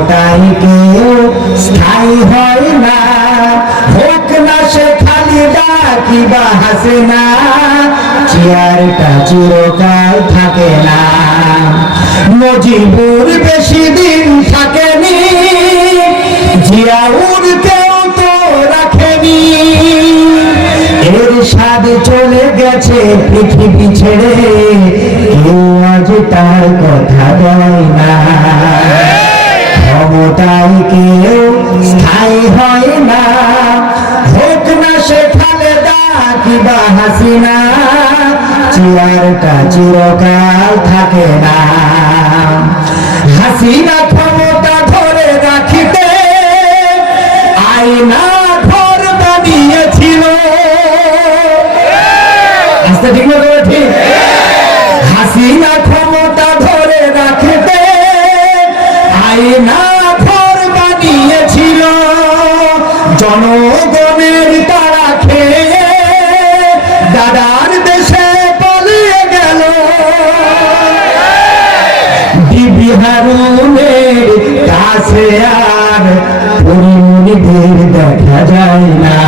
ক্ষমতায় কেউ স্থায়ী হয় না, হোক না সে খালিদা কিবা হাসিনা, চেয়ারটা চিরকাল থাকে না। মুজিবুর বেশি দিন থাকেনি, জিয়াউর কেউ তো রাখেনি। এরশাদ চলে গেছে পৃথিবী ছেড়ে, কেউ আজ তার কথা বলে না। ক্ষমতায় কেউ স্থায়ী হয় না, হোক না সে খালেদা কিবা হাসিনা, চেয়ারটা চিরকাল থাকে না। হাসিনা ক্ষমতা ধরে রাখিতে আয়না ঘর বানিয়েছিল। আস্তে ঠিক না ঠিক? হাসিনা ক্ষমতা ধরে রাখিতে আয়না ঘর বানিয়েছিল, জনগণের তারা খেয়ে দাদার দেশে পালিয়ে গেল। বিবি হারুনের কাছে আর পরিমণিদের দেখা যায় না।